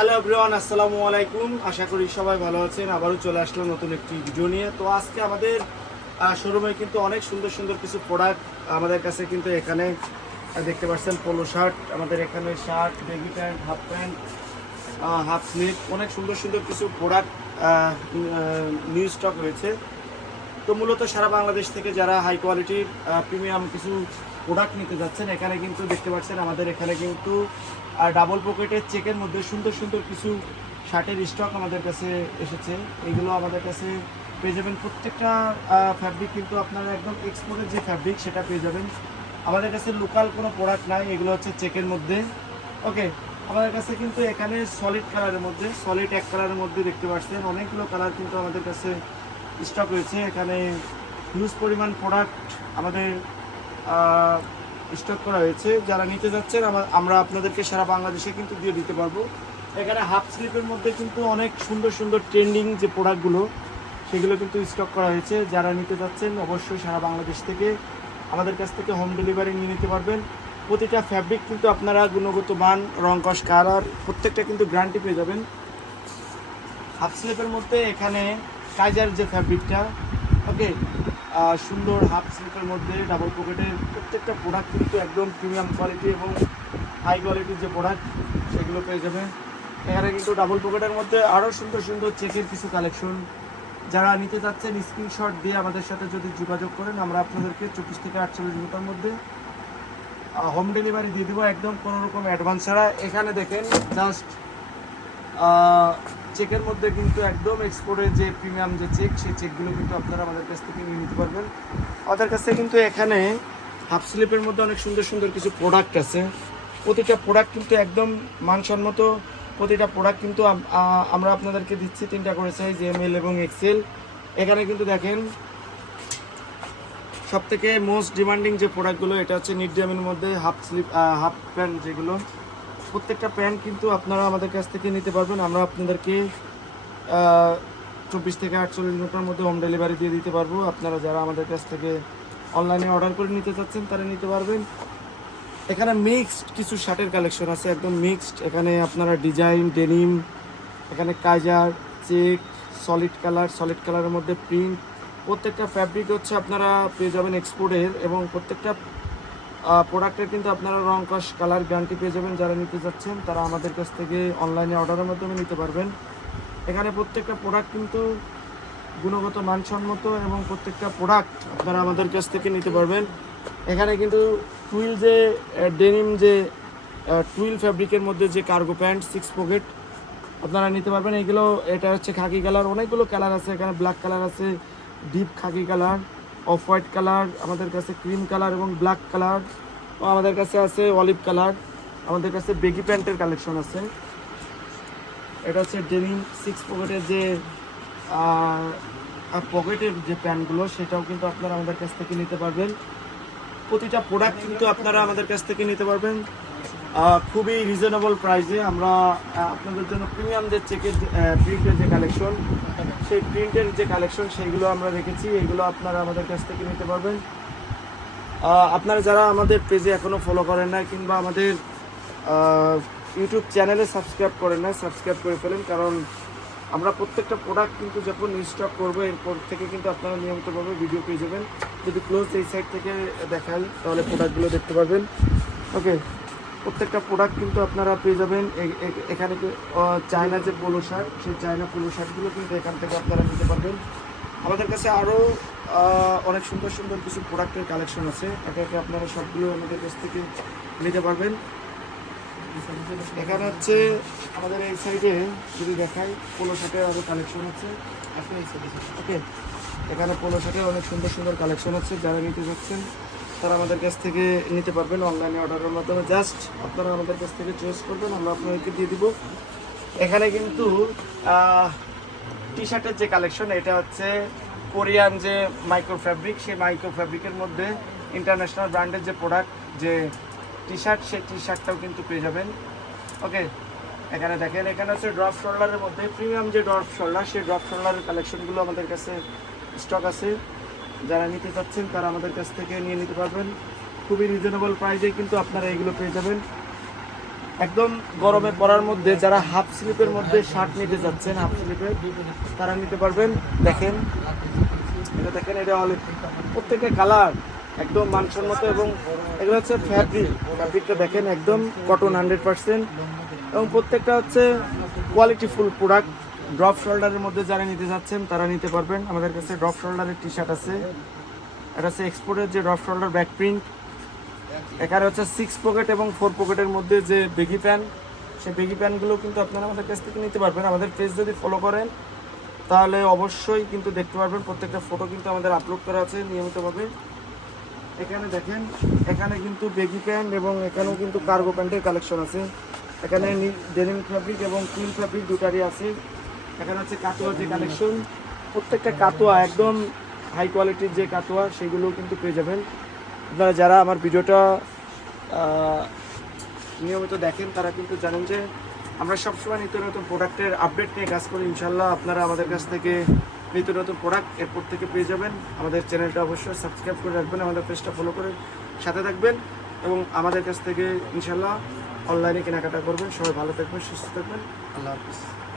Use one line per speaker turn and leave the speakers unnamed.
Hello everyone, আসসালামু আলাইকুম। আশা করি সবাই ভালো আছেন। আবারও চলে আসলাম নতুন একটি ভিডিও নিয়ে। তো আজকে আমাদের শোরুমে কিন্তু অনেক সুন্দর সুন্দর কিছু প্রোডাক্ট আমাদের কাছে কিন্তু এখানে দেখতে পাচ্ছেন পোলো শার্ট আমাদের এখানে shirt baggy pant half pant half sleeve অনেক সুন্দর সুন্দর কিছু প্রোডাক্ট নিউ স্টক রয়েছে। তো মূলত সারা বাংলাদেশ থেকে যারা হাই কোয়ালিটির প্রিমিয়াম কিছু প্রোডাক্ট নিতে যাচ্ছেন, এখানে কিন্তু দেখতে পাচ্ছেন আমাদের এখানে কিন্তু ডাবল পকেটের চেকের মধ্যে সুন্দর সুন্দর কিছু শার্টের স্টক আমাদের কাছে এসেছে। এগুলো আমাদের কাছে পেয়ে যাবেন। প্রত্যেকটা ফ্যাব্রিক কিন্তু আপনারা একদম এক্সপোর্টের যে ফ্যাব্রিক সেটা পেয়ে যাবেন। আমাদের কাছে লোকাল কোনো প্রোডাক্ট নাই, এগুলো হচ্ছে চেকের মধ্যে। ওকে আমাদের কাছে কিন্তু এখানে সলিড কালারের মধ্যে সলিড এক কালারের মধ্যে দেখতে পাচ্ছেন। অনেকগুলো কালার কিন্তু আমাদের কাছে স্টক রয়েছে। এখানে হিউজ পরিমাণ প্রোডাক্ট আমাদের স্টক করা হয়েছে। যারা নিতে যাচ্ছেন আমা- আমরা আপনাদেরকে সারা বাংলাদেশে কিন্তু দিয়ে দিতে পারব। এখানে হাফ স্লিপের মধ্যে কিন্তু অনেক সুন্দর সুন্দর ট্রেন্ডিং যে প্রোডাক্টগুলো সেগুলো কিন্তু স্টক করা হয়েছে। যারা নিতে যাচ্ছেন, অবশ্যই সারা বাংলাদেশ থেকে আমাদের কাছ থেকে হোম ডেলিভারি নিয়ে নিতে পারবেন। প্রতিটা ফ্যাব্রিক কিন্তু আপনারা গুণগত মান, রং কস কালার প্রত্যেকটা কিন্তু গ্যারান্টি পেয়ে যাবেন। হাফ স্লিপের মধ্যে এখানে কাইজার যে ফ্যাব্রিকটা ওকে সুন্দর হাফ স্লিপের মধ্যে ডাবল পকেটের প্রত্যেকটা প্রোডাক্ট কিন্তু একদম প্রিমিয়াম কোয়ালিটি এবং হাই কোয়ালিটির যে প্রোডাক্ট সেগুলো পেয়ে যাবে। এখানে কিন্তু ডাবল পকেটের মধ্যে আরও সুন্দর সুন্দর চেকের কিছু কালেকশন যারা নিতে চাচ্ছেন স্ক্রিনশট দিয়ে আমাদের সাথে যদি যোগাযোগ করেন, আমরা আপনাদেরকে চব্বিশ থেকে আটচল্লিশ ঘণ্টার মধ্যে হোম ডেলিভারি দিয়ে দেবো একদম কোনো রকম অ্যাডভান্স ছাড়া। এখানে দেখেন জাস্ট চেকের মধ্যে কিন্তু একদম এক্সপোর্টের যে প্রিমিয়াম যে চেক, সেই চেকগুলো কিন্তু আপনারা আমাদের কাছ থেকে নিয়ে নিতে পারবেন। আমাদের কাছে কিন্তু এখানে হাফ স্লিপের মধ্যে অনেক সুন্দর সুন্দর কিছু প্রোডাক্ট আছে। প্রতিটা প্রোডাক্ট কিন্তু একদম মানসম্মত, প্রতিটা প্রোডাক্ট কিন্তু আমরা আপনাদেরকে দিচ্ছি তিনটা করে সাইজ এম এল এবং এক্সেল এখানে কিন্তু দেখেন সব থেকে মোস্ট ডিমান্ডিং যে প্রোডাক্টগুলো এটা হচ্ছে নিডিয়ামের মধ্যে হাফ স্লিপ হাফ প্যান্ট যেগুলো। প্রত্যেকটা প্যান্ট কিন্তু আপনারা আমাদের কাছ থেকে নিতে পারবেন। আমরা আপনাদেরকে চব্বিশ থেকে আটচল্লিশ ঘণ্টার মধ্যে হোম ডেলিভারি দিয়ে দিতে পারব। আপনারা যারা আমাদের কাছ থেকে অনলাইনে অর্ডার করে নিতে চাচ্ছেন, তারা নিতে পারবেন। এখানে মিক্সড কিছু শার্টের কালেকশন আছে, একদম মিক্সড এখানে আপনারা ডিজাইন ডেনিম এখানে কাজার, চেক সলিড কালার সলিড কালারের মধ্যে প্রিন্ট প্রত্যেকটা ফ্যাব্রিক হচ্ছে আপনারা পেয়ে যাবেন এক্সপোর্টের এবং প্রত্যেকটা প্রোডাক্টের কিন্তু আপনারা রং কস কালার গ্যারান্টি পেয়ে যাবেন। যারা নিতে চাচ্ছেন তারা আমাদের কাছ থেকে অনলাইনে অর্ডারের মাধ্যমে নিতে পারবেন। এখানে প্রত্যেকটা প্রোডাক্ট কিন্তু গুণগত মানসম্মত এবং প্রত্যেকটা প্রোডাক্ট আপনারা আমাদের কাছ থেকে নিতে পারবেন। এখানে কিন্তু টুইল যে ডেনিম যে টুইল ফ্যাব্রিকের মধ্যে যে কার্গো প্যান্ট সিক্স পকেট আপনারা নিতে পারবেন। এগুলো, এটা হচ্ছে খাকি কালার অনেকগুলো কালার আছে। এখানে ব্ল্যাক কালার আছে deep khaki colour off white colour, আমাদের কাছে ক্রিম কালার এবং ব্ল্যাক কালার আমাদের কাছে আছে অলিভ কালার, আমাদের কাছে বেগি প্যান্টের কালেকশন আছে। এটা হচ্ছে ডেনিম সিক্স পকেটের যে পকেটের যে প্যান্টগুলো, সেটাও কিন্তু আপনারা আমাদের কাছ থেকে নিতে পারবেন। প্রতিটা প্রোডাক্ট কিন্তু আপনারা আমাদের কাছ থেকে নিতে পারবেন। খুবই রিজনেবল প্রাইসে আমরা আপনাদের জন্য প্রিমিয়াম যে চেকের প্রিন্টের যে কালেকশন সেই প্রিন্টের যে কালেকশন সেইগুলো আমরা রেখেছি। এগুলো আপনারা আমাদের কাছ থেকে নিতে পারবেন। আপনারা যারা আমাদের পেজে এখনও ফলো করেন না কিংবা আমাদের ইউটিউব চ্যানেলে সাবস্ক্রাইব করেন না সাবস্ক্রাইব করে ফেলেন, কারণ আমরা প্রত্যেকটা প্রোডাক্ট কিন্তু যখন স্টক করব, এরপর থেকে কিন্তু আপনারা নিয়মিতভাবে ভিডিও পেয়ে যাবেন। যদি ক্লোজ এই সাইড থেকে দেখাই তাহলে প্রোডাক্টগুলো দেখতে পারবেন। ওকে প্রত্যেকটা প্রোডাক্ট কিন্তু আপনারা পেয়ে যাবেন। এখানে চায়না যে পোলো শার্ট সেই চায়না পোলো শার্টগুলো কিন্তু এখান থেকে আপনারা নিতে পারবেন। আমাদের কাছে আরও অনেক সুন্দর সুন্দর কিছু প্রোডাক্টের কালেকশন আছে। একে একে আপনারা সবগুলো আমাদের কাছ থেকে নিতে পারবেন। এখানে হচ্ছে আমাদের এই সাইডে যদি দেখাই পোলো শার্টের আরও কালেকশন আছে। এই সাইডে ওকে এখানে পোলো শার্টের অনেক সুন্দর সুন্দর কালেকশন আছে। যারা নিতে চাচ্ছেন তারা আমাদের কাছ থেকে নিতে পারবেন অনলাইনে অর্ডারের মাধ্যমে। জাস্ট আপনারা আমাদের কাছ থেকে চয়েস করবেন, আমরা আপনাদেরকে দিয়ে দিব। এখানে কিন্তু টি শার্টের যে কালেকশন এটা হচ্ছে কোরিয়ান যে মাইক্রো ফ্যাব্রিক, সেই মাইক্রো ফ্যাব্রিকের মধ্যে ইন্টারন্যাশনাল ব্র্যান্ডের যে প্রোডাক্ট যে টি শার্ট সেই টি শার্টটাও কিন্তু পেয়ে যাবেন। ওকে এখানে দেখেন, এখানে হচ্ছে ড্রপ শোল্ডারের মধ্যে প্রিমিয়াম যে ড্রপ শোল্ডার সেই ড্রপ শোল্ডারের কালেকশনগুলো আমাদের কাছে স্টক আছে। যারা নিতে চাচ্ছেন, তারা আমাদের কাছ থেকে নিয়ে নিতে পারবেন। খুবই রিজনেবল প্রাইসে কিন্তু আপনারা এগুলো পেয়ে যাবেন। একদম গরমে পড়ার মধ্যে যারা হাফ স্লিপের মধ্যে শার্ট নিতে যাচ্ছেন হাফ স্লিপের তারা নিতে পারবেন। দেখেন, এটা দেখেন, এটা হলে প্রত্যেকটা কালার একদম মানসম্মত এবং এগুলো হচ্ছে ফ্যাব্রিক ফ্যাব্রিকটা দেখেন, একদম কটন হান্ড্রেড পার্সেন্ট এবং প্রত্যেকটা হচ্ছে কোয়ালিটি ফুল প্রোডাক্ট ড্রপ শোল্ডারের মধ্যে যারা নিতে যাচ্ছেন, তারা নিতে পারবেন। আমাদের কাছে ড্রপ শোল্ডারের টি শার্ট আছে। এটা হচ্ছে এক্সপোর্টের যে ড্রপ শোল্ডার ব্যাক প্রিন্ট এখানে হচ্ছে সিক্স পকেট এবং ফোর পকেটের মধ্যে যে বেগি প্যান্ট সেই বেগি প্যান্টগুলো কিন্তু আপনারা আমাদের কাছ থেকে নিতে পারবেন। আমাদের পেজ যদি ফলো করেন, তাহলে অবশ্যই কিন্তু দেখতে পারবেন। প্রত্যেকটা ফটো কিন্তু আমাদের আপলোড করা আছে নিয়মিতভাবে। এখানে দেখেন, এখানে কিন্তু বেগি প্যান্ট এবং এখানেও কিন্তু কার্গো প্যান্টের কালেকশন আছে। এখানে ডেনিম ফ্যাব্রিক এবং কুইল ফ্যাব্রিক দুটারই আছে। এখানে হচ্ছে কাটোয়া যে কালেকশন প্রত্যেকটা কাটোয়া, একদম হাই কোয়ালিটির যে কাটোয়া সেগুলো কিন্তু পেয়ে যাবেন। আপনারা যারা আমার ভিডিওটা নিয়মিত দেখেন, তারা কিন্তু জানেন যে আমরা সবসময় নিত্য নতুন প্রোডাক্টের আপডেট নিয়ে কাজ করি। ইনশাল্লাহ আপনারা আমাদের কাছ থেকে নিত্য নতুন প্রোডাক্ট এরপর থেকে পেয়ে যাবেন। আমাদের চ্যানেলটা অবশ্যই সাবস্ক্রাইব করে রাখবেন, আমাদের পেজটা ফলো করে সাথে থাকবেন এবং আমাদের কাছ থেকে ইনশাল্লাহ অনলাইনে কেনাকাটা করবেন। সবাই ভালো থাকবেন, সুস্থ থাকবেন। আল্লাহ হাফিজ।